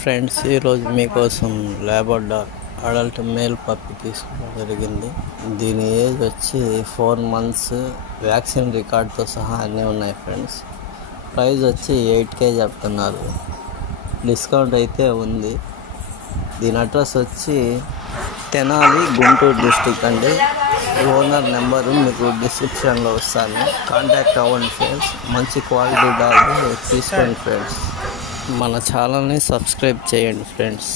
Friends, ఈరోజు మీకోసం Labrador adult male పప్పి తీసుకోవడం జరిగింది. దీని ఏజ్ వచ్చి 4 months, వ్యాక్సిన్ రికార్డ్తో సహా అన్నీ ఉన్నాయి ఫ్రెండ్స్. ప్రైస్ వచ్చి 8K చెప్తున్నారు. డిస్కౌంట్ అయితే ఉంది. దీని అడ్రస్ వచ్చి తెనాలి, గుంటూరు డిస్టిక్ అండి. ఓనర్ నెంబరు మీకు డిస్క్రిప్షన్లో వస్తాను, కాంటాక్ట్ అవ్వండి ఫ్రెండ్స్. మంచి క్వాలిటీ డాగ్ తీసుకోండి ఫ్రెండ్స్. మన ఛానల్ని సబ్స్క్రైబ్ చేయండి ఫ్రెండ్స్.